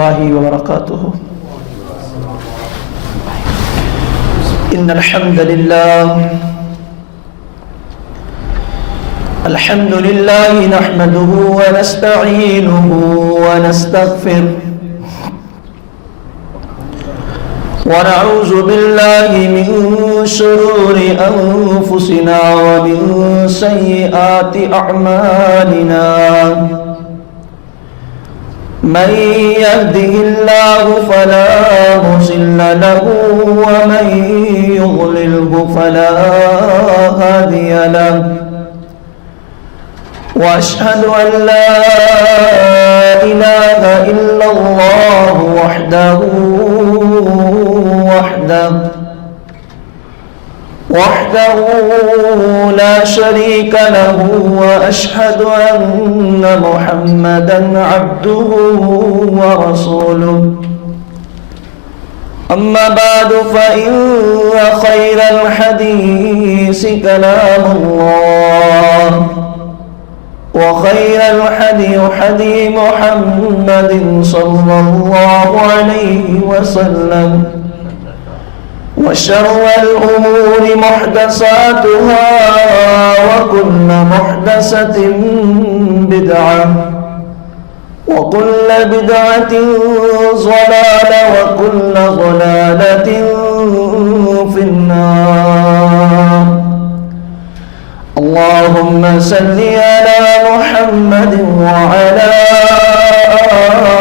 الله وبركاته. إن الحمد لله نحمده ونستعينه ونستغفره ونعوذ بالله من شرور أنفسنا ومن سيئات أعمالنا. من يهده الله فلا مضل له ومن يضلله فلا هادي له. وأشهد أن لا إله إلا الله وحده لا شريك له. وأشهد أن محمدا عبده ورسوله. أما بعد فإن خير الحديث كلام الله وخير الحدي حدي محمد صلى الله عليه وسلم. وشر الأمور محدثاتها وكل محدثة بدعة وكل بدعة ضلالة وكل ضلالة في النار. اللهم صل على محمد وعلى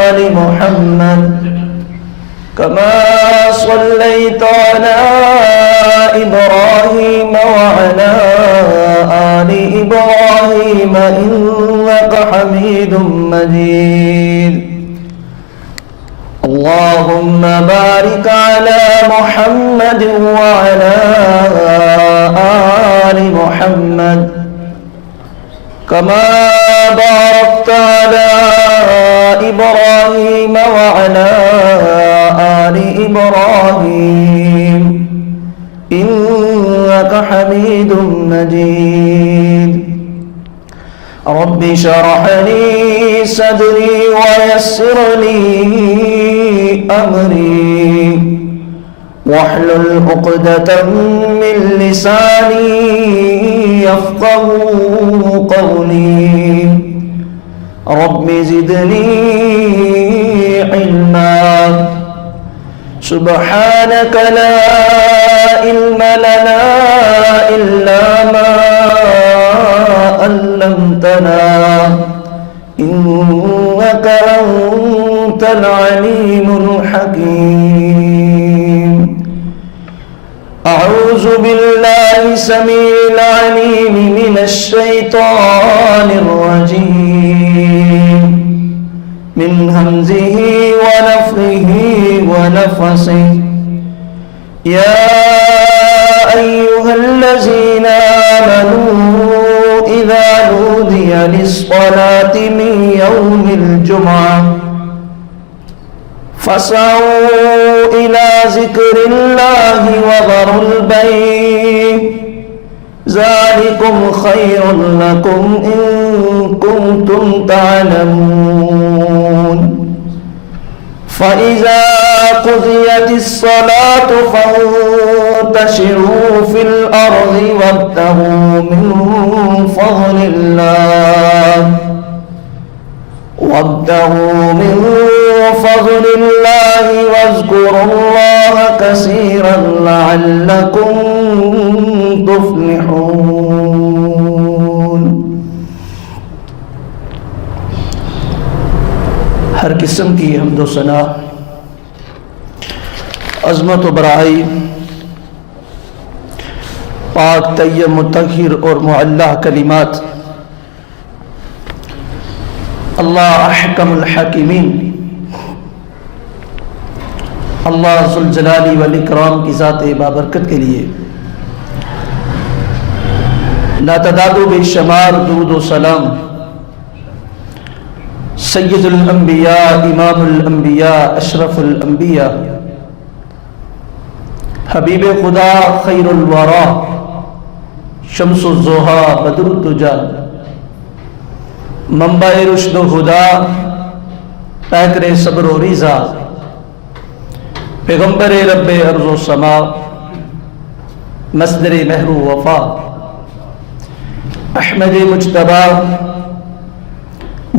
آل محمد كما صليت على إبراهيم وعلى آل إبراهيم إنك حميد مجيد. اللهم بارك على محمد وعلى آل محمد كما باركت على إبراهيم وعلى آل إبراهيم إنك حميد مجيد. رب اشرح لي صدري ويسر لي أمري واحلل عقدة من لساني يفقه قولي. رب زدني علما. سبحانك لا علم لنا إلا ما علمتنا إنك أنت العليم الحكيم. أعوذ بالله السميع العليم من الشيطان الرجيم من همزه ونفخه ونفسه. يا أيها الذين آمنوا إذا نودي للصلاة من يوم الجمعة فاسعوا إلى ذكر الله وذروا البيع ذلكم خير لكم إن كنتم تعلمون. فإذا قضيت الصلاة فانتشروا في الأرض وابتغوا من فضل الله واذكروا الله كثيرا لعلكم تفلحون. ہر قسم کی حمد و ثنا عظمت و بڑائی پاک طیب مطہر اور معلی کلمات اللہ احکم الحاکمین اللہ ذوالجلال والاکرام کی ذات بابرکت کے لیے لاتعداد و بے شمار درود و سلام سید الانبیاء امام الانبیاء اشرف الانبیاء حبیب خدا خیر الورا شمس الضحیٰ بدر الدجیٰ منبع رشد و ہدا پیکر صبر و ریزا پیغمبر رب ارض و سما مصدر مہر و وفا احمد مجتبی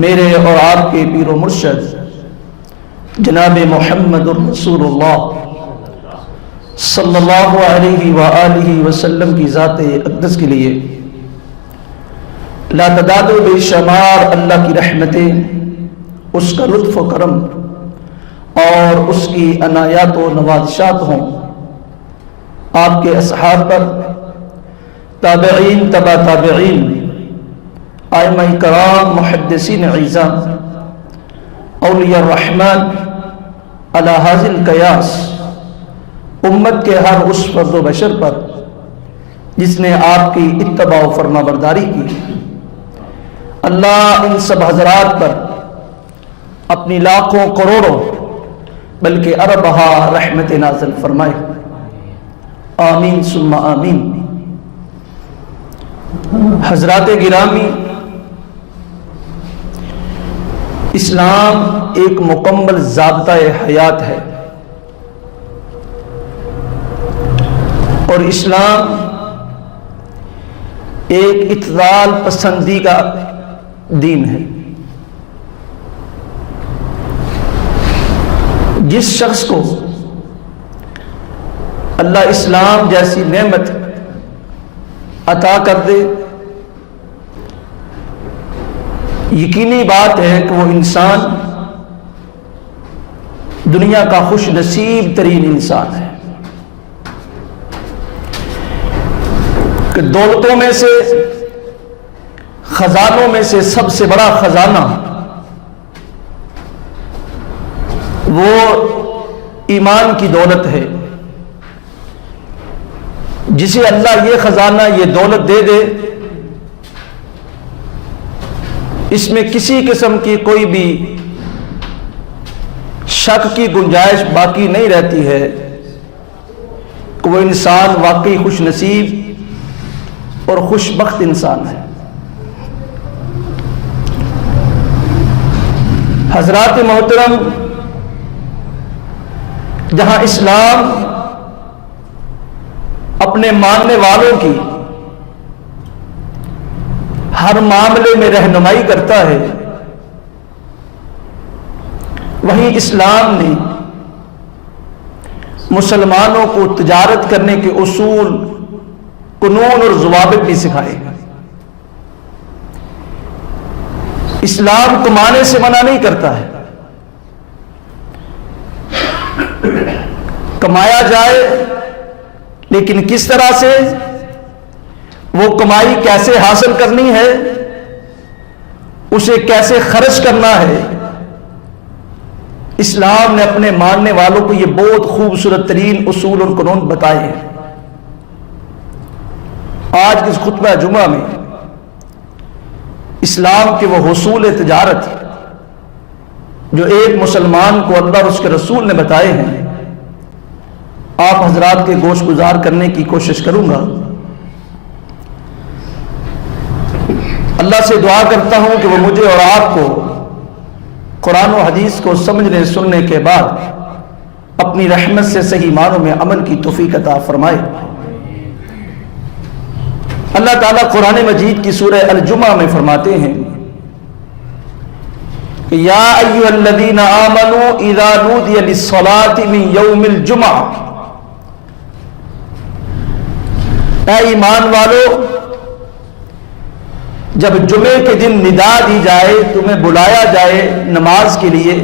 میرے اور آپ کے پیر و مرشد جناب محمد الرسول اللہ صلی اللہ علیہ وآلہ وسلم کی ذات اقدس کے لیے لا تعداد و بے شمار اللہ کی رحمتیں، اس کا لطف و کرم اور اس کی عنایات و نوازشات ہوں آپ کے اصحاب پر، تابعین تبع تابعین، ائمہ کرام، محدثین اعظام، اولیاء الرحمن علی حاضر القیاس، امت کے ہر اس فرد و بشر پر جس نے آپ کی اتباع و فرما برداری کی۔ اللہ ان سب حضرات پر اپنی لاکھوں کروڑوں بلکہ اربہا رحمت نازل فرمائے، آمین ثم آمین۔ حضرات گرامی، اسلام ایک مکمل ضابطہ حیات ہے، اور اسلام ایک اعتدال پسندی کا دین ہے۔ جس شخص کو اللہ اسلام جیسی نعمت عطا کر دے، یقینی بات ہے کہ وہ انسان دنیا کا خوش نصیب ترین انسان ہے۔ کہ دولتوں میں سے، خزانوں میں سے سب سے بڑا خزانہ وہ ایمان کی دولت ہے۔ جسے اللہ یہ خزانہ، یہ دولت دے دے، اس میں کسی قسم کی کوئی بھی شک کی گنجائش باقی نہیں رہتی ہے کہ وہ انسان واقعی خوش نصیب اور خوش بخت انسان ہے۔ حضرات محترم، جہاں اسلام اپنے ماننے والوں کی ہر معاملے میں رہنمائی کرتا ہے، وہیں اسلام نے مسلمانوں کو تجارت کرنے کے اصول، قانون اور ضوابط بھی سکھائے۔ اسلام کمانے سے منع نہیں کرتا ہے، کمایا جائے، لیکن کس طرح سے، وہ کمائی کیسے حاصل کرنی ہے، اسے کیسے خرچ کرنا ہے، اسلام نے اپنے ماننے والوں کو یہ بہت خوبصورت ترین اصول اور قانون بتائے ہیں۔ آج کے اس خطبہ جمعہ میں اسلام کے وہ حصول تجارت جو ایک مسلمان کو اللہ اور اس کے رسول نے بتائے ہیں، آپ حضرات کے گوش گزار کرنے کی کوشش کروں گا۔ اللہ سے دعا کرتا ہوں کہ وہ مجھے اور آپ کو قرآن و حدیث کو سمجھنے سننے کے بعد اپنی رحمت سے صحیح معنوں میں عمل کی توفیق عطا فرمائے۔ اللہ تعالیٰ قرآن مجید کی سورہ الجمعہ میں فرماتے ہیں کہ یا ایھا الذین آمنوا اذا نودی للصلاة من یوم الجمعہ، اے ایمان والو، جب جمعے کے دن ندا دی جائے، تمہیں بلایا جائے نماز کے لیے،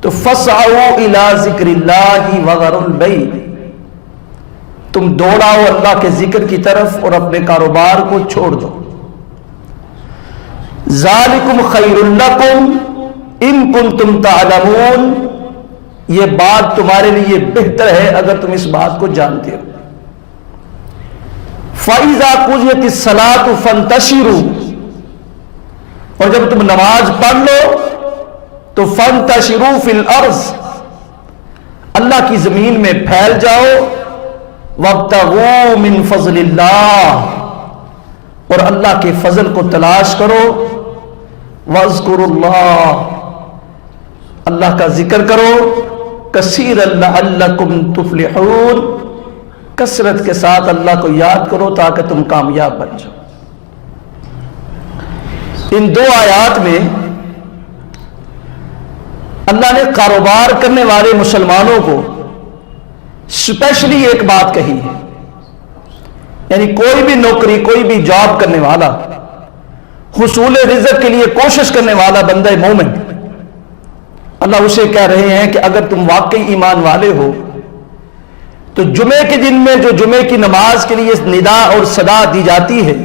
تو فسعوا الی ذکر اللہ وذروا البیع، تم دوڑاؤ اللہ کے ذکر کی طرف اور اپنے کاروبار کو چھوڑ دو۔ ذالکم خیر لکم ان کنتم تعلمون، یہ بات تمہارے لیے بہتر ہے اگر تم اس بات کو جانتے ہو۔ فَإِذَا قُضِيَتِ الصَّلَاةُ فَانْتَشِرُوا، اور جب تم نماز پڑھ لو تو فَانْتَشِرُوا فِي الْأَرْضِ، اللہ کی زمین میں پھیل جاؤ، وَابْتَغُوا مِنْ فَضْلِ اللَّهِ، اور اللہ کے فضل کو تلاش کرو، وَاذْكُرُوا اللَّهَ، اللہ کا ذکر کرو، کثیرا لعلکم تفلحون، کثرت کے ساتھ اللہ کو یاد کرو تاکہ تم کامیاب بن جاؤ۔ ان دو آیات میں اللہ نے کاروبار کرنے والے مسلمانوں کو اسپیشلی ایک بات کہی ہے، یعنی کوئی بھی نوکری، کوئی بھی جاب کرنے والا، حصول رزق کے لیے کوشش کرنے والا بندہ مومن، اللہ اسے کہہ رہے ہیں کہ اگر تم واقعی ایمان والے ہو تو جمعے کے دن میں جو جمعے کی نماز کے لیے ندا اور صدا دی جاتی ہے،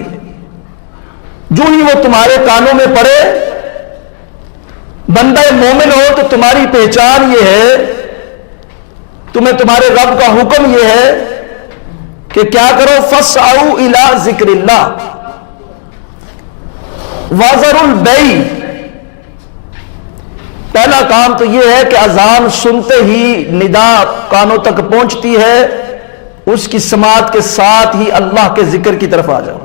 جو ہی وہ تمہارے کانوں میں پڑے، بندہ مومن ہو تو تمہاری پہچان یہ ہے، تمہیں تمہارے رب کا حکم یہ ہے کہ کیا کرو، فَاسْعَوْا إِلَىٰ ذِكْرِ اللَّهِ وَذَرُوا الْبَيْعَ۔ پہلا کام تو یہ ہے کہ اذان سنتے ہی ندا کانوں تک پہنچتی ہے، اس کی سماعت کے ساتھ ہی اللہ کے ذکر کی طرف آ جاؤ۔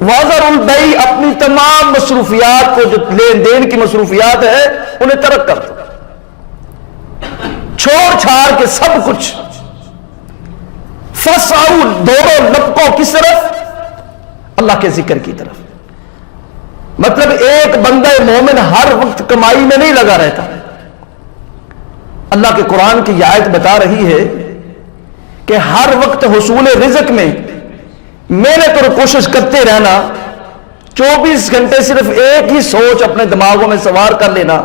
وَذَرُوا الْبَيْعَ، اپنی تمام مصروفیات کو، جو لین دین کی مصروفیات ہے، انہیں ترک کر دو، چھوڑ چھاڑ کے سب کچھ۔ فَاسْعَوْا، دوڑو، لپکو کس طرف؟ اللہ کے ذکر کی طرف۔ مطلب ایک بندہ مومن ہر وقت کمائی میں نہیں لگا رہتا۔ اللہ کے قرآن کی یہ آیت بتا رہی ہے کہ ہر وقت حصول رزق میں محنت اور کوشش کرتے رہنا، 24 گھنٹے صرف ایک ہی سوچ اپنے دماغوں میں سوار کر لینا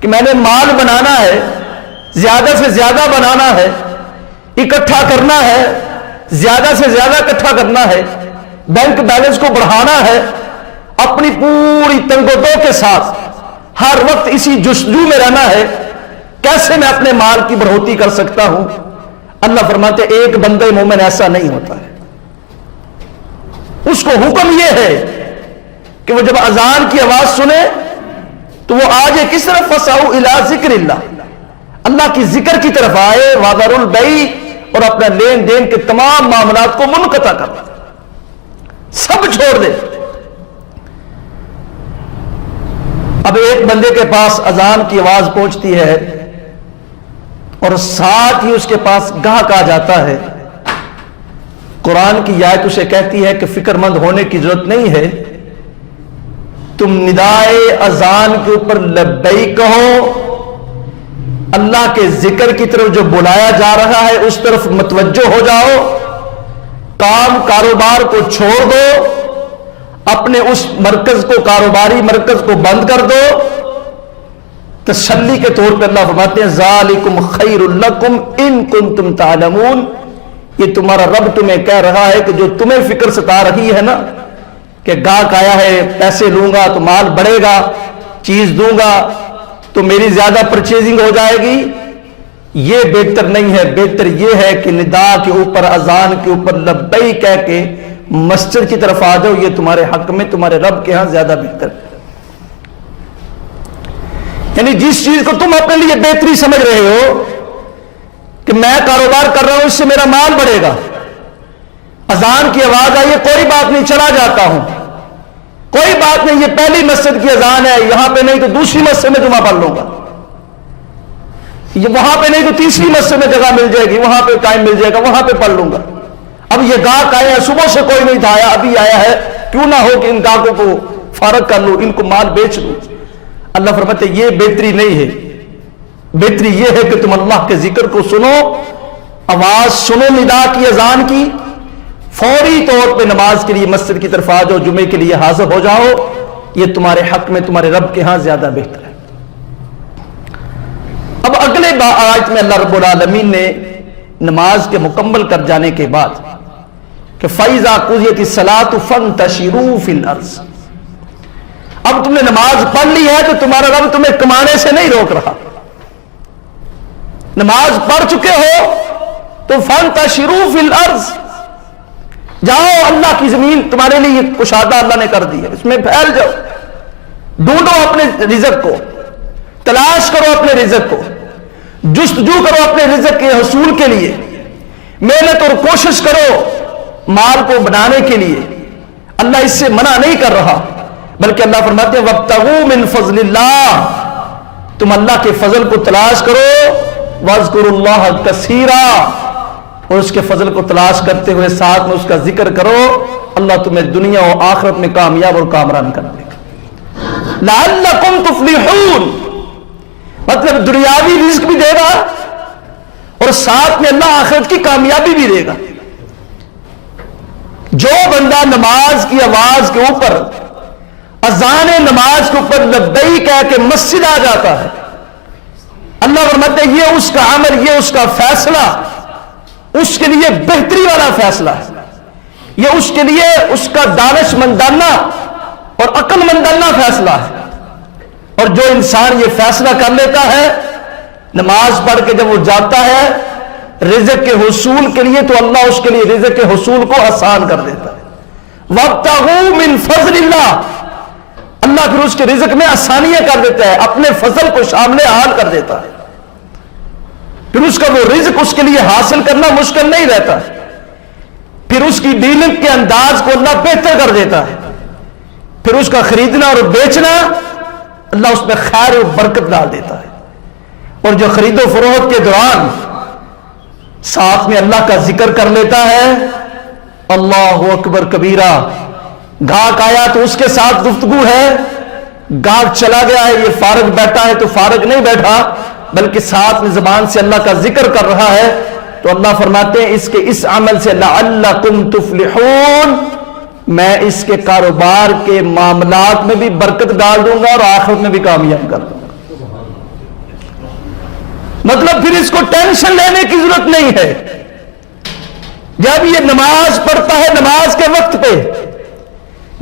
کہ میں نے مال بنانا ہے، زیادہ سے زیادہ بنانا ہے، اکٹھا کرنا ہے، زیادہ سے زیادہ اکٹھا کرنا ہے، بینک بیلنس کو بڑھانا ہے، اپنی پوری تنگ و دو کے ساتھ ہر وقت اسی جستجو میں رہنا ہے، کیسے میں اپنے مال کی بڑھوتی کر سکتا ہوں۔ اللہ فرماتے ایک بندہ مومن ایسا نہیں ہوتا ہے، اس کو حکم یہ ہے کہ وہ جب اذان کی آواز سنے تو وہ آجے کس طرف؟ فَاسْعَوْا إِلَىٰ ذِكْرِ اللَّهِ، اللہ کی ذکر کی طرف آئے، وَذَرُوا الْبَيْعَ، اور اپنا لین دین کے تمام معاملات کو منقطع کر دے، سب چھوڑ دے۔ اب ایک بندے کے پاس اذان کی آواز پہنچتی ہے اور ساتھ ہی اس کے پاس گاہک آ جاتا ہے، قرآن کی آیت اسے کہتی ہے کہ فکر مند ہونے کی ضرورت نہیں ہے، تم ندائے اذان کے اوپر لبیک کہو، اللہ کے ذکر کی طرف جو بلایا جا رہا ہے اس طرف متوجہ ہو جاؤ، کام کاروبار کو چھوڑ دو، اپنے اس مرکز کو، کاروباری مرکز کو بند کر دو۔ تسلی کے طور پہ اللہ فرماتے ہیں ذالکم خیر لکم ان کنتم تعلمون، یہ تمہارا رب تمہیں کہہ رہا ہے کہ جو تمہیں فکر ستا رہی ہے نا کہ گاہک آیا ہے، پیسے لوں گا تو مال بڑھے گا، چیز دوں گا تو میری زیادہ پرچیزنگ ہو جائے گی، یہ بہتر نہیں ہے۔ بہتر یہ ہے کہ ندا کے اوپر، اذان کے اوپر لبئی کہہ کے مسجد کی طرف آ جاؤ، یہ تمہارے حق میں تمہارے رب کے ہاں زیادہ بہتر ہے۔ یعنی جس چیز کو تم اپنے لیے بہتری سمجھ رہے ہو کہ میں کاروبار کر رہا ہوں، اس سے میرا مال بڑھے گا، اذان کی آواز آئی ہے، کوئی بات نہیں، چلا جاتا ہوں، کوئی بات نہیں، یہ پہلی مسجد کی اذان ہے، یہاں پہ نہیں تو دوسری مسجد میں جمعہ پڑھ لوں گا، یہ وہاں پہ نہیں تو تیسری مسجد میں جگہ مل جائے گی، وہاں پہ ٹائم مل جائے گا، وہاں پہ پڑھ لوں گا۔ اب یہ گاہک آئے ہیں، صبح سے کوئی نہیں تھا آیا، ابھی آیا ہے، کیوں نہ ہو کہ ان گاہکوں کو فارغ کر لوں، ان کو مال بیچ لوں۔ اللہ فرماتے یہ بہتری نہیں ہے، بہتری یہ ہے کہ تم اللہ کے ذکر کو سنو، آواز سنو ندا کی، اذان کی، فوری طور پہ نماز کے لیے مسجد کی طرف آ جاؤ، جمعے کے لیے حاضر ہو جاؤ، یہ تمہارے حق میں تمہارے رب کے ہاں زیادہ بہتر ہے۔ اب اگلے آیت میں اللہ رب العالمین نے نماز کے مکمل کر جانے کے بعد کہ فَإِذَا قُضِيَتِ الصَّلَاةُ فَانتَشِرُوا فِي الْأَرْضِ، اب تم نے نماز پڑھ لی ہے تو تمہارا رب تمہیں کمانے سے نہیں روک رہا، نماز پڑھ چکے ہو تو فَانتَشِرُوا فِي الْأَرْضِ، جاؤ، اللہ کی زمین تمہارے لیے کشادہ اللہ نے کر دی ہے، اس میں پھیل جاؤ، ڈھونڈو اپنے رزق کو، تلاش کرو اپنے رزق کو، جستجو کرو اپنے رزق کے حصول کے لیے، محنت اور کوشش کرو مال کو بنانے کے لیے۔ اللہ اس سے منع نہیں کر رہا، بلکہ اللہ فرماتے ہیں وَابْتَغُوا مِن فَضْلِ اللَّهِ، تم اللہ کے فضل کو تلاش کرو، وَاذْكُرُوا اللَّهَ كَثِيرًا، اور اس کے فضل کو تلاش کرتے ہوئے ساتھ میں اس کا ذکر کرو، اللہ تمہیں دنیا و آخرت میں کامیاب اور کامران کر دے گا۔ لَعَلَّكُمْ تُفْلِحُونَ، مطلب دنیاوی رزق بھی دے گا اور ساتھ میں اللہ آخرت کی کامیابی بھی دے گا۔ جو بندہ نماز کی آواز کے اوپر، اذان نماز کے اوپر لبیک کہہ کے مسجد آ جاتا ہے، اللہ فرماتے ہیں یہ اس کا عمل، یہ اس کا فیصلہ اس کے لیے بہتری والا فیصلہ ہے، یہ اس کے لیے اس کا دانش مندانہ اور عقل مندانہ فیصلہ ہے۔ اور جو انسان یہ فیصلہ کر لیتا ہے نماز پڑھ کے جب وہ جاتا ہے رزق کے حصول کے لیے، تو اللہ اس کے لیے رزق کے حصول کو آسان کر دیتا ہے۔ وَابْتَغُوا مِن فَضْلِ اللَّهِ، اللہ پھر اس کے رزق میں آسانیاں کر دیتا ہے، اپنے فضل کو شامل حال کر دیتا ہے، پھر اس کا وہ رزق اس کے لیے حاصل کرنا مشکل نہیں رہتا ہے، پھر اس کی ڈیلنگ کے انداز کو اللہ بہتر کر دیتا ہے، پھر اس کا خریدنا اور بیچنا اللہ اس میں خیر اور برکت ڈال دیتا ہے۔ اور جو خرید و فروخت کے دوران ساتھ میں اللہ کا ذکر کر لیتا ہے، اللہ اکبر کبیرہ، گاہک آیا تو اس کے ساتھ گفتگو ہے، گاہک چلا گیا ہے یہ فارغ بیٹھا ہے تو فارغ نہیں بیٹھا بلکہ ساتھ میں زبان سے اللہ کا ذکر کر رہا ہے، تو اللہ فرماتے ہیں اس کے اس عمل سے لعلکم تفلحون، میں اس کے کاروبار کے معاملات میں بھی برکت ڈال دوں گا اور آخرت میں بھی کامیاب کر دوں گا۔ مطلب پھر اس کو ٹینشن لینے کی ضرورت نہیں ہے، جب یہ نماز پڑھتا ہے نماز کے وقت پہ،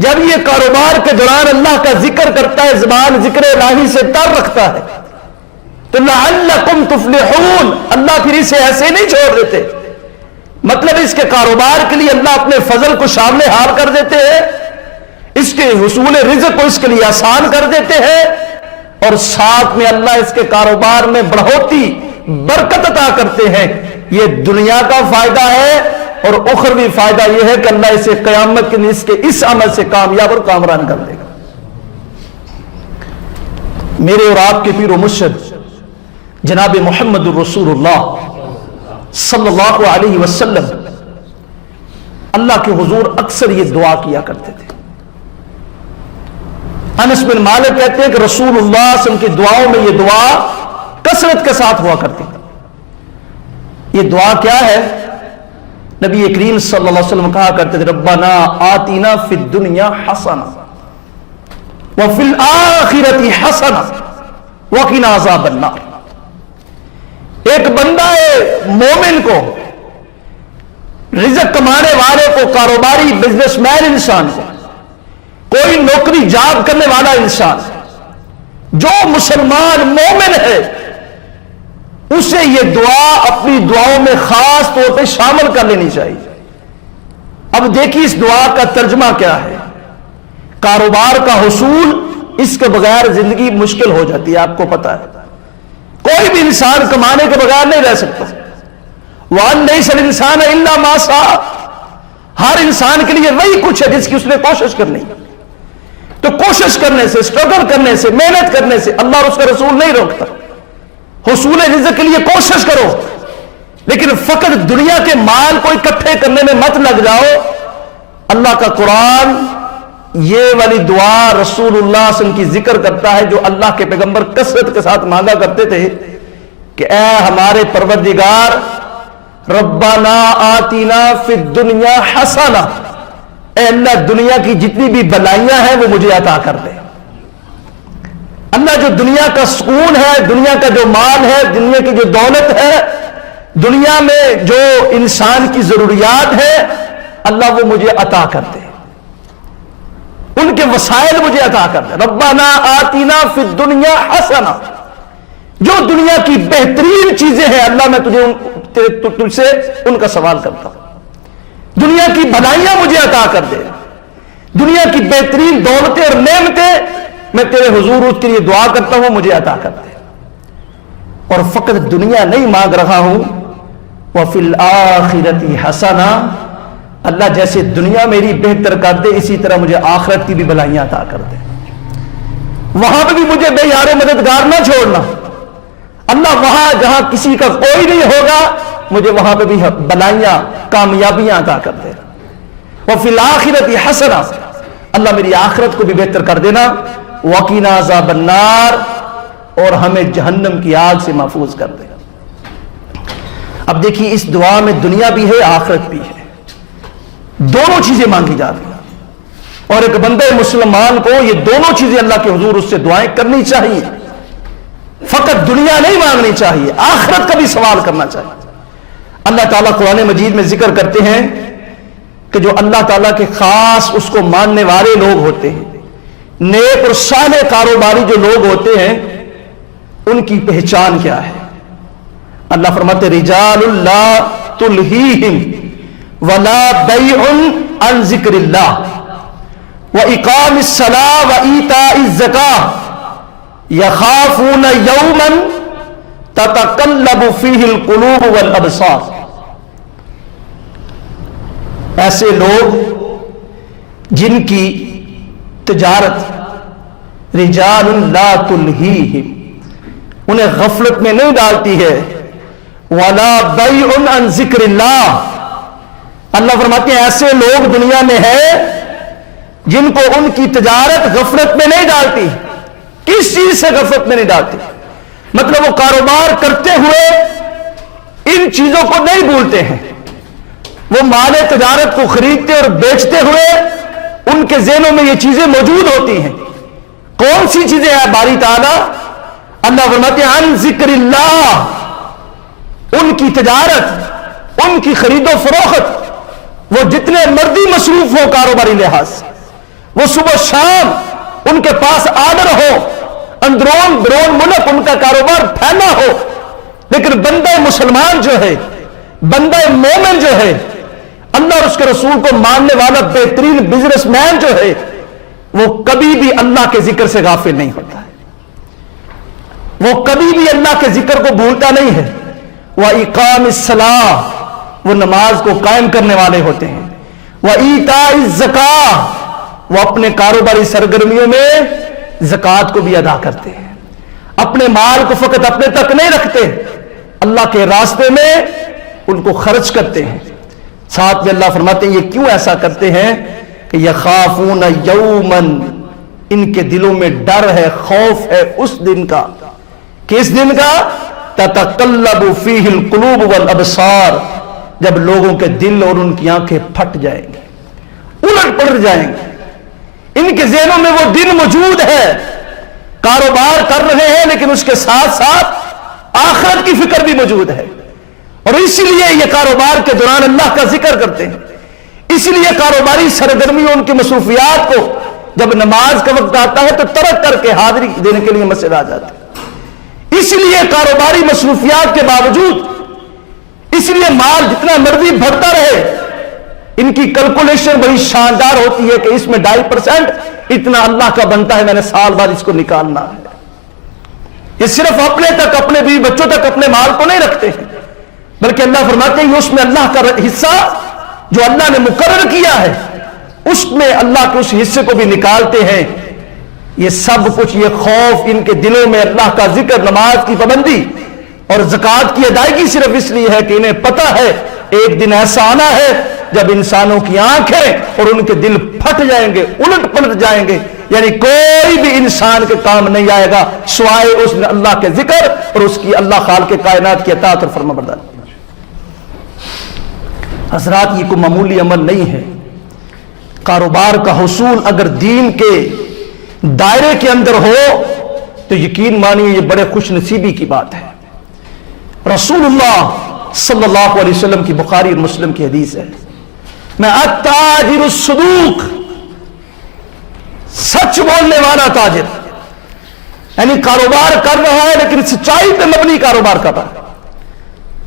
جب یہ کاروبار کے دوران اللہ کا ذکر کرتا ہے، زبان ذکر الہی سے تر رکھتا ہے، تو لعلکم تفلحون، اللہ پھر اسے ایسے نہیں چھوڑ دیتے، مطلب اس کے کاروبار کے لیے اللہ اپنے فضل کو شامل حال کر دیتے ہیں، اس کے حصول رزق کو اس کے لیے آسان کر دیتے ہیں، اور ساتھ میں اللہ اس کے کاروبار میں بڑھوتی برکت عطا کرتے ہیں۔ یہ دنیا کا فائدہ ہے اور اخروی فائدہ یہ ہے کہ اللہ اسے قیامت کے اس کے اس عمل سے کامیاب اور کامران کر دے گا۔ میرے اور آپ کے پیر و مرشد جناب محمد الرسول اللہ صلی اللہ علیہ وسلم اللہ کے حضور اکثر یہ دعا کیا کرتے تھے۔ انس بن مالک کہتے ہیں کہ رسول اللہ صلی اللہ علیہ وسلم کی دعاؤں میں یہ دعا کثرت کے ساتھ ہوا کرتی تھی۔ یہ دعا کیا ہے؟ نبی کریم صلی اللہ علیہ وسلم کہا کرتے تھے ربنا آتنا فی الدنیا حسنہ وفی الآخرۃ حسنہ وقنا عذاب النار۔ ایک بندہ مومن کو، رزق کمانے والے کو، کاروباری بزنس مین انسان کو، کوئی نوکری جاب کرنے والا انسان، جو مسلمان مومن ہے اسے یہ دعا اپنی دعاؤں میں خاص طور پہ شامل کر لینی چاہیے۔ اب دیکھیے اس دعا کا ترجمہ کیا ہے۔ کاروبار کا حصول، اس کے بغیر زندگی مشکل ہو جاتی ہے، آپ کو پتا ہے، کوئی بھی انسان کمانے کے بغیر نہیں رہ سکتا۔ وَأَنْ لَيْسَ الْإِنسَانَ إِلَّا مَا سَعَىٰ، ہر انسان کے لیے وہی کچھ ہے جس کی اس نے کوشش کرنی، تو کوشش کرنے سے، اسٹرگل کرنے سے، محنت کرنے سے اللہ اور اس کا رسول نہیں روکتا۔ حصول رزق کے لیے کوشش کرو، لیکن فقط دنیا کے مال کو اکٹھے کرنے میں مت لگ جاؤ۔ اللہ کا قرآن یہ والی دعا رسول اللہ صلی اللہ علیہ وسلم کی ذکر کرتا ہے جو اللہ کے پیغمبر کثرت کے ساتھ مانگا کرتے تھے کہ اے ہمارے پروردگار ربنا آتنا فی الدنیا حسنہ، اے اللہ دنیا کی جتنی بھی بلائیاں ہیں وہ مجھے عطا کر دے۔ اللہ جو دنیا کا سکون ہے، دنیا کا جو مال ہے، دنیا کی جو دولت ہے، دنیا میں جو انسان کی ضروریات ہے، اللہ وہ مجھے عطا کر دے، ان کے وسائل مجھے عطا کر دے۔ ربنا آتنا فی الدنیا حسنہ، جو دنیا کی بہترین چیزیں ہیں اللہ میں تجھ سے ان کا سوال کرتا ہوں، دنیا کی بھلائیاں مجھے عطا کر دے، دنیا کی بہترین دولتیں اور نعمتیں میں تیرے حضور اس کے لیے دعا کرتا ہوں مجھے عطا کر دے۔ اور فقط دنیا نہیں مانگ رہا ہوں، وَفِي الْآخِرَةِ حَسَنَةً، اللہ جیسے دنیا میری بہتر کر دے اسی طرح مجھے آخرت کی بھی بھلائیاں عطا کر دے۔ وہاں پہ بھی مجھے بے یار مددگار نہ چھوڑنا اللہ، وہاں جہاں کسی کا کوئی نہیں ہوگا مجھے وہاں پہ بھی بلائیاں کامیابیاں عطا کر دینا۔ وفی الآخرۃ حسنہ، اللہ میری آخرت کو بھی بہتر کر دینا۔ وقنا عذاب النار، اور ہمیں جہنم کی آگ سے محفوظ کر دینا۔ اب دیکھیے اس دعا میں دنیا بھی ہے آخرت بھی ہے، دونوں چیزیں مانگی جا رہی ہیں، اور ایک بندے مسلمان کو یہ دونوں چیزیں اللہ کے حضور اس سے دعائیں کرنی چاہیے، فقط دنیا نہیں مانگنی چاہیے، آخرت کا بھی سوال کرنا چاہیے۔ اللہ تعالیٰ قرآن مجید میں ذکر کرتے ہیں کہ جو اللہ تعالیٰ کے خاص اس کو ماننے والے لوگ ہوتے ہیں، نیک اور صالح کاروباری جو لوگ ہوتے ہیں، ان کی پہچان کیا ہے؟ اللہ فرماتے رجال لا تلہیہم ولا بیع عن ذکر اللہ واقام الصلاۃ وایتاء الزکاۃ یخافون یوما تتقلب فیہ القلوب والابصار۔ ایسے لوگ جن کی تجارت رجال لا تلہیہم، انہیں غفلت میں نہیں ڈالتی ہے، ولا بیع عن ذکر اللہ، اللہ فرماتے ہیں ایسے لوگ دنیا میں ہیں جن کو ان کی تجارت غفلت میں نہیں ڈالتی۔ کس چیز سے غفلت میں نہیں ڈالتی؟ مطلب وہ کاروبار کرتے ہوئے ان چیزوں کو نہیں بھولتے ہیں، وہ مال تجارت کو خریدتے اور بیچتے ہوئے ان کے ذہنوں میں یہ چیزیں موجود ہوتی ہیں۔ کون سی چیزیں ہیں باری تعالیٰ؟ اللہ فرماتے ہیں عن ذکر اللہ، ان کی تجارت، ان کی خرید و فروخت، وہ جتنے مرضی مصروف ہو کاروباری لحاظ سے، وہ صبح شام ان کے پاس آرڈر ہو، اندرون برون ملک ان کا کاروبار پھیلا ہو، لیکن بندہ مسلمان جو ہے، بندہ مومن جو ہے، اللہ اور اس کے رسول کو ماننے والا بہترین بزنس مین جو ہے، وہ کبھی بھی اللہ کے ذکر سے غافل نہیں ہوتا ہے، وہ کبھی بھی اللہ کے ذکر کو بھولتا نہیں ہے۔ وَإِقَامِ الصَّلَاةِ، وہ نماز کو قائم کرنے والے ہوتے ہیں۔ وَإِيتَاءِ الزَّكَاةِ، وہ اپنے کاروباری سرگرمیوں میں زکوٰۃ کو بھی ادا کرتے ہیں، اپنے مال کو فقط اپنے تک نہیں رکھتے، اللہ کے راستے میں ان کو خرچ کرتے ہیں۔ ساتھ میں اللہ فرماتے ہیں یہ کیوں ایسا کرتے ہیں کہ یخافون یومن، ان کے دلوں میں ڈر ہے، خوف ہے اس دن کا۔ کس دن کا؟ تتقلب فیہ القلوب والابصار، جب لوگوں کے دل اور ان کی آنکھیں پھٹ جائیں گے، الٹ پلٹ جائیں گے، ان کے ذہنوں میں وہ دن موجود ہے، کاروبار کر رہے ہیں لیکن اس کے ساتھ ساتھ آخرت کی فکر بھی موجود ہے، اور اسی لیے یہ کاروبار کے دوران اللہ کا ذکر کرتے ہیں، اسی لیے کاروباری سرگرمیوں ان کی مصروفیات کو جب نماز کا وقت آتا ہے تو ترک کر کے حاضری دینے کے لیے مسجد آ جاتے ہیں۔ اسی لیے کاروباری مصروفیات کے باوجود، اس لیے مال جتنا مرضی بڑھتا رہے، ان کی کیلکولیشن بڑی شاندار ہوتی ہے کہ اس میں 2.5% اتنا اللہ کا بنتا ہے، میں نے سال بعد اس کو نکالنا ہے۔ یہ صرف اپنے تک، اپنے بیوی بچوں تک اپنے مال کو نہیں رکھتے ہیں، بلکہ اللہ فرماتے ہیں اس میں اللہ کا حصہ جو اللہ نے مقرر کیا ہے، اس میں اللہ کے اس حصے کو بھی نکالتے ہیں۔ یہ سب کچھ، یہ خوف ان کے دلوں میں، اللہ کا ذکر، نماز کی پابندی اور زکوٰۃ کی ادائیگی صرف اس لیے ہے کہ انہیں پتہ ہے ایک دن ایسا آنا ہے جب انسانوں کی آنکھیں اور ان کے دل پھٹ جائیں گے، الٹ پلٹ جائیں گے، یعنی کوئی بھی انسان کے کام نہیں آئے گا سوائے اس نے اللہ کے ذکر اور اس کی اللہ خالق کائنات کی اطاعت اور فرما برداری۔ حضرات، یہ کوئی معمولی عمل نہیں ہے۔ کاروبار کا حصول اگر دین کے دائرے کے اندر ہو تو یقین مانیے یہ بڑے خوش نصیبی کی بات ہے۔ رسول اللہ صلی اللہ علیہ وسلم کی بخاری اور مسلم کی حدیث ہے، میں التاجر الصدوق، سچ بولنے والا تاجر، یعنی کاروبار کر رہا ہے لیکن سچائی پہ مبنی کاروبار کر رہا ہے۔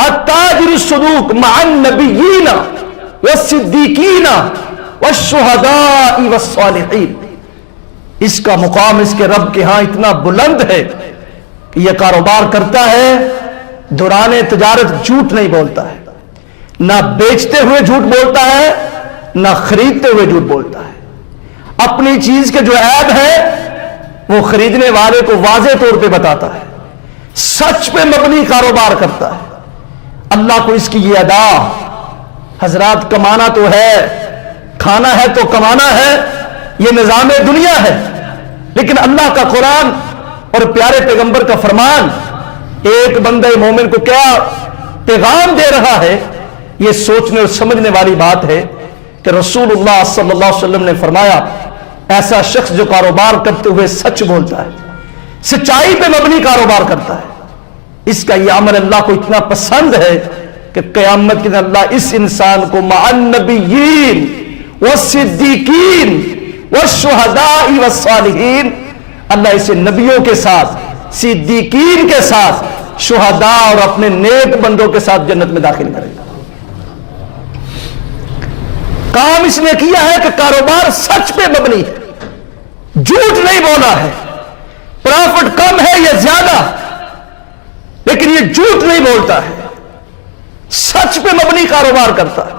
التاجر الصدوق مع النبیین والصدیقین والشہداء والصالحین، اس کا مقام اس کے رب کے ہاں اتنا بلند ہے کہ یہ کاروبار کرتا ہے، دوران تجارت جھوٹ نہیں بولتا ہے، نہ بیچتے ہوئے جھوٹ بولتا ہے، نہ خریدتے ہوئے جھوٹ بولتا ہے، اپنی چیز کے جو عیب ہے وہ خریدنے والے کو واضح طور پہ بتاتا ہے، سچ پہ مبنی کاروبار کرتا ہے۔ اللہ کو اس کی یہ ادا، حضرات کمانا تو ہے، کھانا ہے تو کمانا ہے، یہ نظام دنیا ہے، لیکن اللہ کا قرآن اور پیارے پیغمبر کا فرمان ایک بندہ مومن کو کیا پیغام دے رہا ہے، یہ سوچنے اور سمجھنے والی بات ہے کہ رسول اللہ صلی اللہ علیہ وسلم نے فرمایا ایسا شخص جو کاروبار کرتے ہوئے سچ بولتا ہے، سچائی پہ مبنی کاروبار کرتا ہے، اس کا یہ عمل اللہ کو اتنا پسند ہے کہ قیامت کے دن اللہ اس انسان کو مع النبیین والصدیقین والشہداء والصالحین، اللہ اسے نبیوں کے ساتھ، صدیقین کے ساتھ، شہداء اور اپنے نیک بندوں کے ساتھ جنت میں داخل کرے گا۔ کام اس نے کیا ہے کہ کاروبار سچ پہ مبنی ہے، جھوٹ نہیں بولا ہے، پرافٹ کم ہے یا زیادہ، لیکن یہ جھوٹ نہیں بولتا ہے، سچ پہ مبنی کاروبار کرتا ہے۔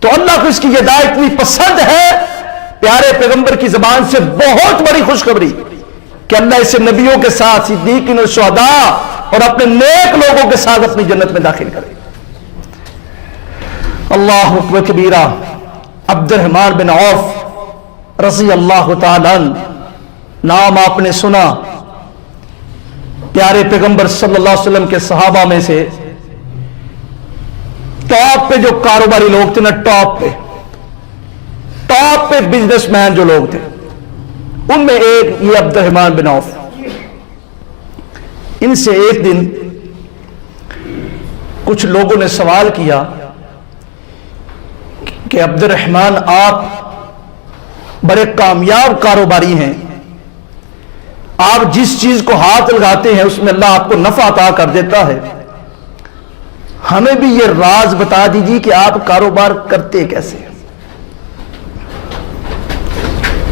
تو اللہ کو اس کی یہ دعوت اتنی پسند ہے، پیارے پیغمبر کی زبان سے بہت بڑی خوشخبری کہ اللہ اسے نبیوں کے ساتھ، صدیقین اور شہداء اور اپنے نیک لوگوں کے ساتھ اپنی جنت میں داخل کرے۔ اللہ اکبر کبیرہ۔ عبد الرحمن بن عوف رضی اللہ تعالیٰ عنہ نام آپ نے سنا، پیارے پیغمبر صلی اللہ علیہ وسلم کے صحابہ میں سے ٹاپ پہ جو کاروباری لوگ تھے نا، ٹاپ پہ بزنس مین جو لوگ تھے، ان میں ایک یہ عبد الرحمن بن عوف۔ ان سے ایک دن کچھ لوگوں نے سوال کیا کہ عبد الرحمن آپ بڑے کامیاب کاروباری ہیں، آپ جس چیز کو ہاتھ لگاتے ہیں اس میں اللہ آپ کو نفع عطا کر دیتا ہے، ہمیں بھی یہ راز بتا دیجیے کہ آپ کاروبار کرتے کیسے۔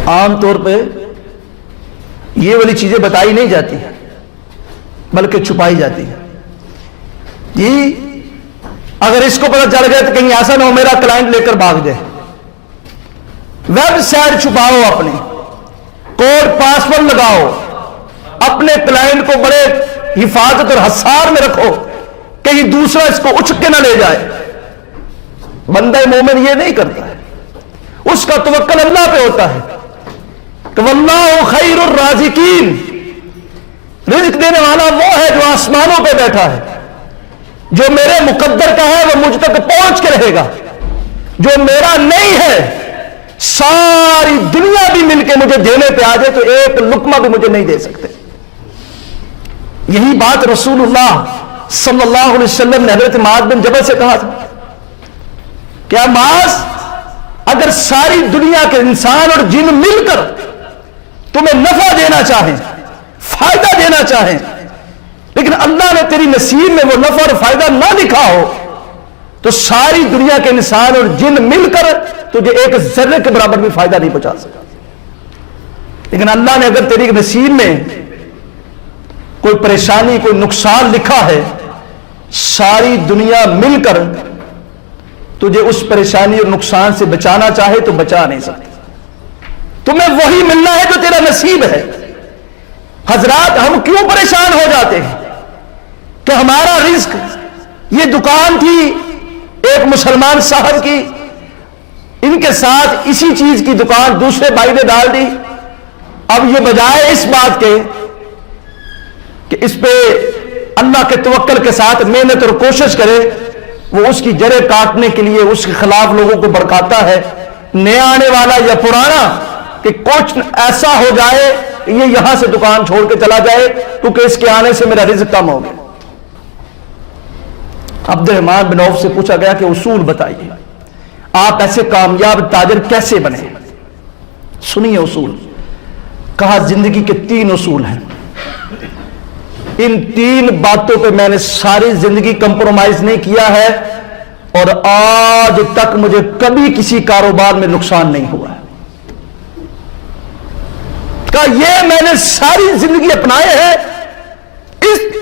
عام طور پہ یہ والی چیزیں بتائی نہیں جاتی بلکہ چھپائی جاتی ہیں۔ جی اگر اس کو پتہ چل گیا تو کہیں ایسا نہ ہو میرا کلائنٹ لے کر بھاگ جائے، ویب سائٹ چھپاؤ، اپنی کوڈ پاسورڈ لگاؤ، اپنے کلائنٹ کو بڑے حفاظت اور حصار میں رکھو، کہیں دوسرا اس کو اچک کے نہ لے جائے۔ بندہ مومن یہ نہیں کرتا ہے، اس کا توکل اللہ پہ ہوتا ہے کہ واللہ خیر الرازقین، رزق دینے والا وہ ہے جو آسمانوں پہ بیٹھا ہے، جو میرے مقدر کا ہے وہ مجھ تک پہنچ کے رہے گا، جو میرا نہیں ہے ساری دنیا بھی مل کے مجھے دینے پہ آ جائے تو ایک لقمہ بھی مجھے نہیں دے سکتے۔ یہی بات رسول اللہ صلی اللہ علیہ وسلم نے حضرت معاذ بن جبل سے کہا تھا، کیا معاذ اگر ساری دنیا کے انسان اور جن مل کر تمہیں نفع دینا چاہیں، فائدہ دینا چاہیں، لیکن اللہ نے تیری نصیب میں وہ نفع اور فائدہ نہ لکھا ہو، تو ساری دنیا کے انسان اور جن مل کر تجھے ایک ذرے کے برابر بھی فائدہ نہیں پہنچا سکا۔ لیکن اللہ نے اگر تیری نصیب میں کوئی پریشانی، کوئی نقصان لکھا ہے، ساری دنیا مل کر تجھے اس پریشانی اور نقصان سے بچانا چاہے تو بچا نہیں سکتے۔ تمہیں وہی ملنا ہے جو تیرا نصیب ہے۔ حضرات ہم کیوں پریشان ہو جاتے ہیں کہ ہمارا رزق، یہ دکان تھی ایک مسلمان صاحب کی، ان کے ساتھ اسی چیز کی دکان دوسرے بھائی نے ڈال دی، اب یہ بجائے اس بات کے کہ اس پہ اللہ کے توکل کے ساتھ محنت اور کوشش کرے، وہ اس کی جڑیں کاٹنے کے لیے اس کے خلاف لوگوں کو بھڑکاتا ہے، نیا آنے والا یا پرانا، کہ کچھ ایسا ہو جائے کہ یہ یہاں سے دکان چھوڑ کے چلا جائے کیونکہ اس کے آنے سے میرا رزق کم ہو گیا۔ عبد الرحمن بن عوف سے پوچھا گیا کہ اصول بتائیے، آپ ایسے کامیاب تاجر کیسے بنے؟ سنیے اصول۔ کہا زندگی کے 3 اصول ہیں، ان 3 باتوں پہ میں نے ساری زندگی کمپرومائز نہیں کیا ہے اور آج تک مجھے کبھی کسی کاروبار میں نقصان نہیں ہوا ہے۔ کہا یہ میں نے ساری زندگی اپنائے ہیں،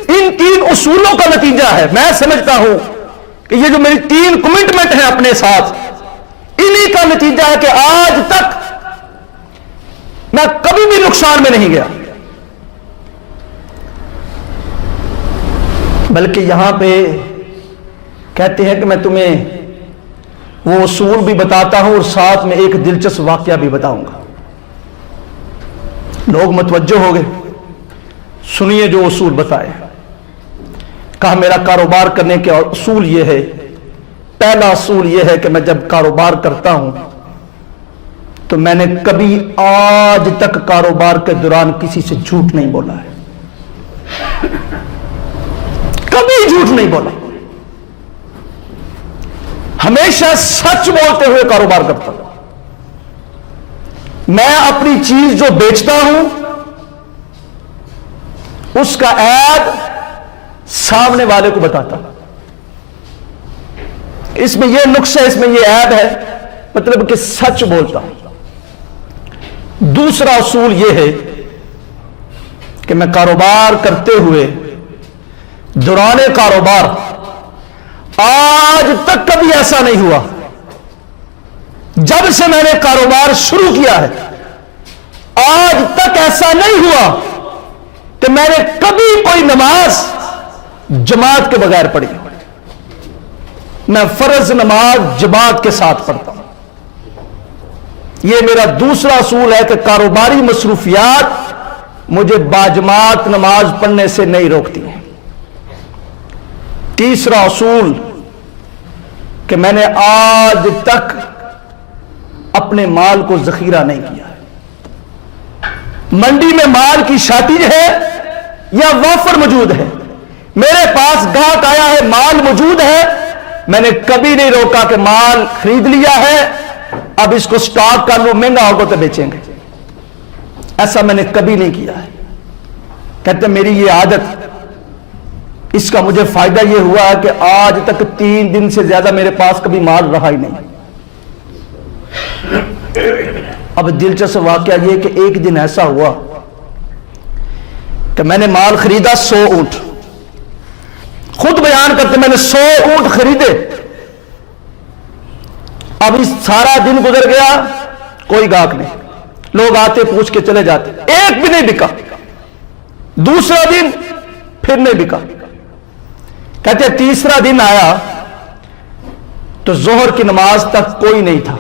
ان 3 اصولوں کا نتیجہ ہے۔ میں سمجھتا ہوں کہ یہ جو میری 3 کمٹمنٹ ہیں اپنے ساتھ، انہی کا نتیجہ ہے کہ آج تک میں کبھی بھی نقصان میں نہیں گیا۔ بلکہ یہاں پہ کہتے ہیں کہ میں تمہیں وہ اصول بھی بتاتا ہوں اور ساتھ میں ایک دلچسپ واقعہ بھی بتاؤں گا. لوگ متوجہ ہو گئے, سنیے جو اصول بتائے. کہا میرا کاروبار کرنے کے اصول یہ ہے, پہلا اصول یہ ہے کہ میں جب کاروبار کرتا ہوں تو میں نے کبھی آج تک کاروبار کے دوران کسی سے جھوٹ نہیں بولا ہے, کبھی جھوٹ نہیں بولا, ہمیشہ سچ بولتے ہوئے کاروبار کرتا ہوں. میں اپنی چیز جو بیچتا ہوں اس کا عیب سامنے والے کو بتاتا ہوں, اس میں یہ نقص ہے, اس میں یہ عیب ہے, مطلب کہ سچ بولتا ہوں. دوسرا اصول یہ ہے کہ میں کاروبار کرتے ہوئے دوران کاروبار آج تک کبھی ایسا نہیں ہوا, جب سے میں نے کاروبار شروع کیا ہے آج تک ایسا نہیں ہوا کہ میں نے کبھی کوئی نماز جماعت کے بغیر پڑھی. میں فرض نماز جماعت کے ساتھ پڑھتا ہوں. یہ میرا دوسرا اصول ہے کہ کاروباری مصروفیات مجھے باجماعت نماز پڑھنے سے نہیں روکتی ہیں. تیسرا اصول کہ میں نے آج تک اپنے مال کو ذخیرہ نہیں کیا. منڈی میں مال کی شارٹیج ہے یا وافر موجود ہے, میرے پاس گاہک آیا ہے, مال موجود ہے, میں نے کبھی نہیں روکا کہ مال خرید لیا ہے, اب اس کو سٹاک کر لوں, مہنگا ہوگا تو بیچیں گے. ایسا میں نے کبھی نہیں کیا ہے. کہتے ہیں میری یہ عادت, اس کا مجھے فائدہ یہ ہوا ہے کہ آج تک 3 دن سے زیادہ میرے پاس کبھی مال رہا ہی نہیں. اب دلچسپ واقعہ یہ کہ ایک دن ایسا ہوا کہ میں نے مال خریدا 100 اونٹ, خود بیان کرتے میں نے 100 اونٹ خریدے. اب اس سارا دن گزر گیا, کوئی گاہک نہیں, لوگ آتے پوچھ کے چلے جاتے, ایک بھی نہیں بکا. دوسرا دن پھر نہیں بکا. کہتے تیسرا دن آیا تو ظہر کی نماز تک کوئی نہیں تھا,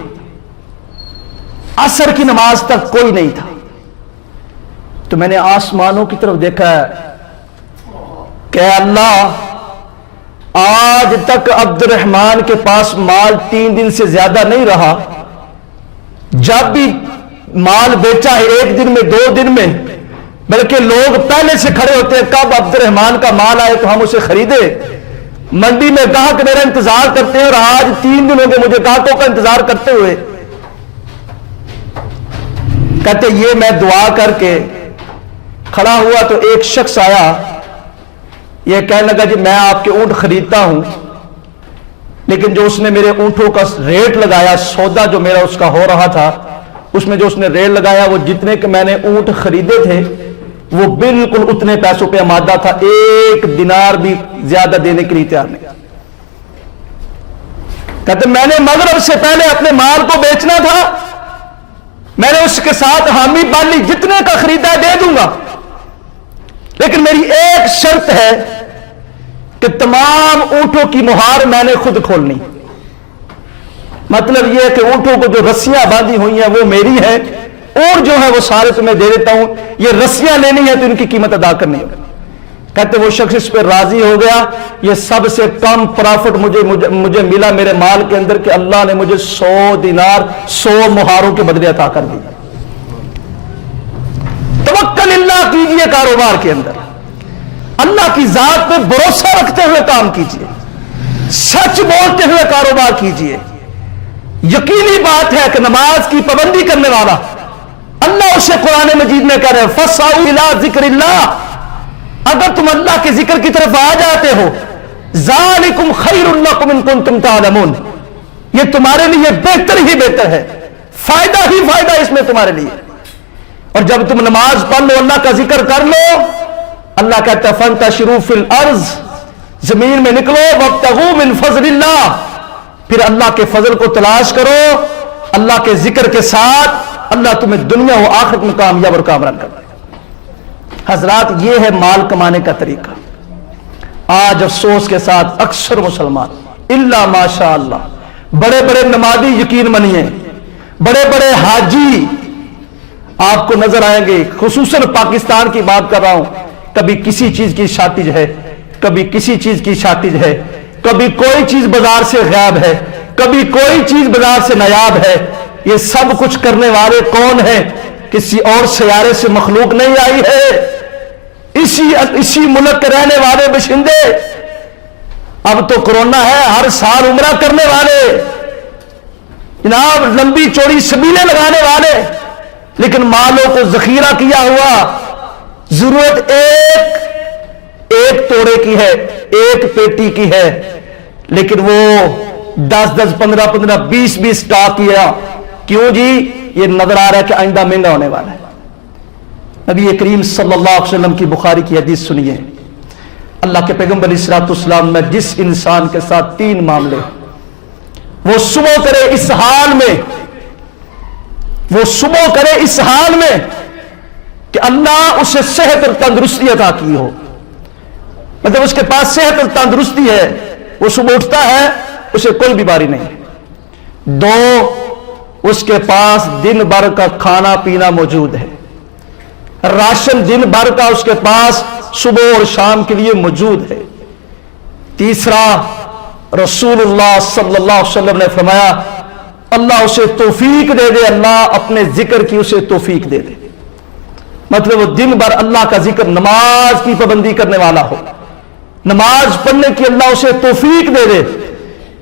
عصر کی نماز تک کوئی نہیں تھا. تو میں نے آسمانوں کی طرف دیکھا کہ اللہ, آج تک عبد الرحمان کے پاس مال 3 دن سے زیادہ نہیں رہا, جب بھی مال بیچا ہے 1 دن میں 2 دن میں, بلکہ لوگ پہلے سے کھڑے ہوتے ہیں کب عبد الرحمان کا مال آئے تو ہم اسے خریدے. منڈی میں گاہک میرا انتظار کرتے ہیں اور آج 3 دن ہو گئے مجھے گاہکوں کا انتظار کرتے ہوئے. کہتے یہ میں دعا کر کے کھڑا ہوا تو ایک شخص آیا, یہ کہنے لگا جی میں آپ کے اونٹ خریدتا ہوں, لیکن جو اس نے میرے اونٹوں کا ریٹ لگایا, سودا جو میرا اس کا ہو رہا تھا, اس میں جو اس نے ریٹ لگایا وہ جتنے کہ میں نے اونٹ خریدے تھے وہ بالکل اتنے پیسوں پہ آمادہ تھا, 1 دینار بھی زیادہ دینے کے لیے تیار نہیں. کہتے میں نے مغرب سے پہلے اپنے مال کو بیچنا تھا, میں نے اس کے ساتھ حامی باندھ لی, جتنے کا خریدا دے دوں گا, لیکن میری ایک شرط ہے کہ تمام اونٹوں کی مہار میں نے خود کھولنی. مطلب یہ کہ اونٹوں کو جو رسیاں باندھی ہوئی ہیں وہ میری ہیں, اور جو ہے وہ سارے تمہیں دے دیتا ہوں, یہ رسیاں لینی ہے تو ان کی قیمت ادا کرنی ہے. کہتے وہ شخص اس پہ راضی ہو گیا. یہ سب سے کم پرافٹ مجھے ملا میرے مال کے اندر کہ اللہ نے مجھے 100 دینار 100 مہاروں کے بدلے عطا کر دی. توکل اللہ کیجئے کاروبار کے اندر, اللہ کی ذات پہ بھروسہ رکھتے ہوئے کام کیجئے, سچ بولتے ہوئے کاروبار کیجئے. یقینی بات ہے کہ نماز کی پابندی کرنے والا اللہ اسے قرآن مجید میں کہہ رہے ہیں فَاسْعَوْا إِلَىٰ ذِكْرِ اللَّهِ, اگر تم اللہ کے ذکر کی طرف آ جاتے ہو, ذَلِكُمْ خَيْرٌ لَكُمْ إِن كُنتُمْ تَعْلَمُونَ, یہ تمہارے لیے بہتر ہی بہتر ہے, فائدہ ہی فائدہ اس میں تمہارے لیے. اور جب تم نماز پڑھ لو, اللہ کا ذکر کر لو, اللہ کہتا ہے فَانْتَشِرُوا فِي الْأَرْضِ, زمین میں نکلو, وَابْتَغُوا مِنْ فَضْلِ اللَّهِ, پھر اللہ کے فضل کو تلاش کرو. اللہ کے ذکر کے ساتھ اللہ تمہیں دنیا و آخرت میں کامیاب اور کامران کرے. حضرات یہ ہے مال کمانے کا طریقہ. آج افسوس کے ساتھ اکثر مسلمان الا ماشاء اللہ بڑے بڑے نمازی یقین منیے بڑے بڑے حاجی آپ کو نظر آئیں گے، خصوصاً پاکستان کی بات کر رہا ہوں، کبھی کسی چیز کی شارٹیج ہے، کبھی کسی چیز کی شارٹیج ہے، کبھی کوئی چیز بازار سے غائب ہے، کبھی کوئی چیز بازار سے نایاب ہے۔ یہ سب کچھ کرنے والے کون ہیں؟ کسی اور سیارے سے مخلوق نہیں آئی ہے، اسی ملک کے رہنے والے باشندے۔ اب تو کرونا ہے، ہر سال عمرہ کرنے والے، جناب لمبی چوڑی سبیلیں لگانے والے، لیکن مالوں کو ذخیرہ کیا ہوا، ضرورت ایک توڑے کی ہے، ایک پیٹی کی ہے، لیکن وہ 10 15 20 سٹاک کیا۔ کیوں جی؟ یہ نظر آ رہا ہے کہ آئندہ مہنگا ہونے والا ہے۔ نبی کریم صلی اللہ علیہ وسلم کی بخاری کی حدیث سنیے، اللہ کے پیغمبر علیہ الصلوۃ والسلام میں جس انسان کے ساتھ 3 معاملے، وہ صبح کرے اس حال میں، وہ صبح کرے اس حال میں کہ اللہ اسے صحت اور تندرستی عطا کی ہو، مطلب اس کے پاس صحت اور تندرستی ہے، وہ صبح اٹھتا ہے اسے کوئی بیماری نہیں۔ 2، اس کے پاس دن بھر کا کھانا پینا موجود ہے، راشن دن بھر کا اس کے پاس صبح اور شام کے لیے موجود ہے۔ 3، رسول اللہ صلی اللہ علیہ وسلم نے فرمایا اللہ اسے توفیق دے دے، اللہ اپنے ذکر کی اسے توفیق دے دے، مطلب وہ دن بھر اللہ کا ذکر، نماز کی پابندی کرنے والا ہو، نماز پڑھنے کی اللہ اسے توفیق دے دے۔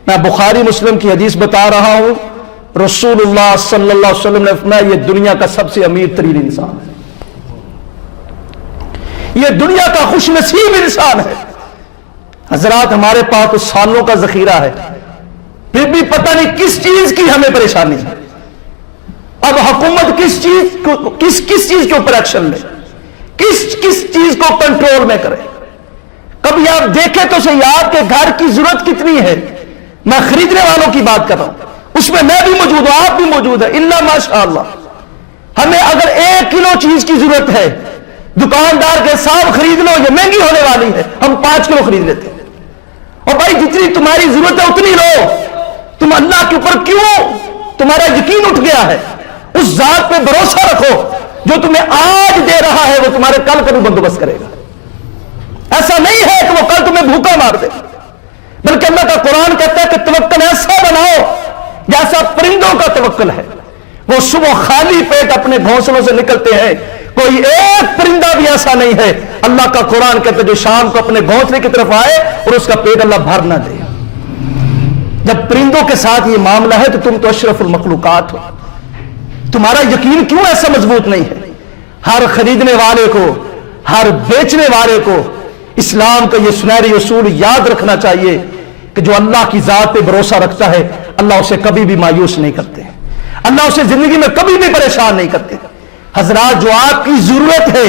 میں بخاری مسلم کی حدیث بتا رہا ہوں، رسول اللہ صلی اللہ علیہ وسلم نے فرمایا یہ دنیا کا سب سے امیر ترین انسان ہے، یہ دنیا کا خوش نصیب انسان ہے۔ حضرات ہمارے پاس تو سالوں کا ذخیرہ ہے، پھر بھی پتہ نہیں کس چیز کی ہمیں پریشانی ہے۔ اب حکومت کس چیز کے اوپر ایکشن لے، کس چیز کو کنٹرول میں کرے۔ کبھی آپ دیکھیں تو صحیح آپ کے گھر کی ضرورت کتنی ہے، میں خریدنے والوں کی بات کر رہا ہوں، اس میں میں بھی موجود ہوں، آپ بھی موجود ہیں، الا ماشاءاللہ۔ ہمیں اگر 1 کلو چیز کی ضرورت ہے، دکاندار کے صاحب خرید لو یہ مہنگی ہونے والی ہے، ہم 5 کلو خرید لیتے ہیں۔ اور بھائی جتنی تمہاری ضرورت ہے اتنی لو، تم اللہ کے اوپر کیوں تمہارا یقین اٹھ گیا ہے؟ اس ذات پہ بھروسہ رکھو جو تمہیں آج دے رہا ہے وہ تمہارے کل کا بھی بندوبست کرے گا۔ ایسا نہیں ہے کہ وہ کل تمہیں بھوکا مار دے، بلکہ اللہ کا قرآن کہتا ہے کہ توکل ایسا بناؤ جیسا پرندوں کا توکل ہے، وہ صبح خالی پیٹ اپنے گھونسلوں سے نکلتے ہیں، کوئی ایک پرندہ بھی ایسا نہیں ہے، اللہ کا قرآن کہتا ہے جو شام کو اپنے گھونسلے کی طرف آئے اور اس کا پیٹ اللہ بھر نہ دے۔ جب پرندوں کے ساتھ یہ معاملہ ہے تو تم تو اشرف المخلوقات ہو، تمہارا یقین کیوں ایسا مضبوط نہیں ہے؟ ہر خریدنے والے کو، ہر بیچنے والے کو اسلام کا یہ سنہری اصول یاد رکھنا چاہیے کہ جو اللہ کی ذات پہ بھروسہ رکھتا ہے اللہ اسے کبھی بھی مایوس نہیں کرتے، اللہ اسے زندگی میں کبھی بھی پریشان نہیں کرتے۔ حضرات جو آپ کی ضرورت ہے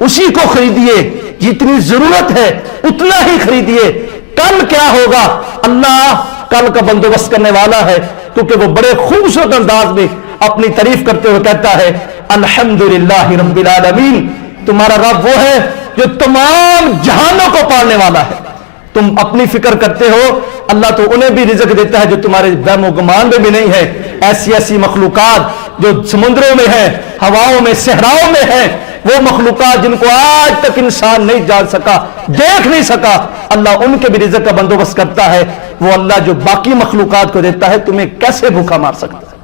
اسی کو خریدیے، جتنی ضرورت ہے اتنا ہی خریدیے، کل کیا ہوگا اللہ کل کا بندوبست کرنے والا ہے، کیونکہ وہ بڑے خوبصورت انداز میں اپنی تعریف کرتے ہوئے کہتا ہے الحمدللہ رب العالمین، تمہارا رب وہ ہے جو تمام جہانوں کو پالنے والا ہے۔ تم اپنی فکر کرتے ہو، اللہ تو انہیں بھی رزق دیتا ہے جو تمہارے وہم و گمان میں بھی نہیں ہے۔ ایسی مخلوقات جو سمندروں میں ہیں، ہواؤں میں، صحراؤں میں ہیں، وہ مخلوقات جن کو آج تک انسان نہیں جان سکا، دیکھ نہیں سکا، اللہ ان کے بھی رزق کا بندوبست کرتا ہے۔ وہ اللہ جو باقی مخلوقات کو دیتا ہے تمہیں کیسے بھوکا مار سکتا ہے؟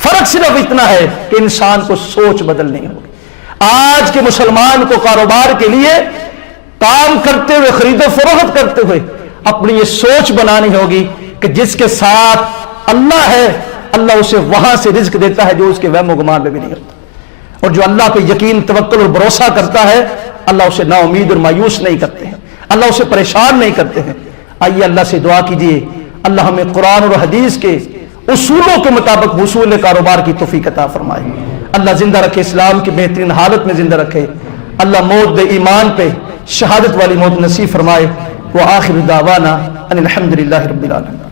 فرق صرف اتنا ہے کہ انسان کو سوچ بدلنی ہوگی۔ آج کے مسلمان کو کاروبار کے لیے کام کرتے ہوئے، خرید و فروخت کرتے ہوئے اپنی یہ سوچ بنانی ہوگی کہ جس کے ساتھ اللہ ہے اللہ اسے وہاں سے رزق دیتا ہے جو اس کے وہم و گمان میں بھی نہیں ہوتا، اور جو اللہ پہ یقین، توکل اور بھروسہ کرتا ہے اللہ اسے نا امید اور مایوس نہیں کرتے ہیں، اللہ اسے پریشان نہیں کرتے ہیں۔ آئیے اللہ سے دعا کیجیے اللہ ہمیں قرآن اور حدیث کے اصولوں کے مطابق حصول کاروبار کی توفیق عطا فرمائے۔ اللہ زندہ رکھے، اسلام کی بہترین حالت میں زندہ رکھے، اللہ موت دے ایمان پہ شہادت والی موت نصیب فرمائے۔ وآخر دعوانا ان الحمدللہ رب العالمین۔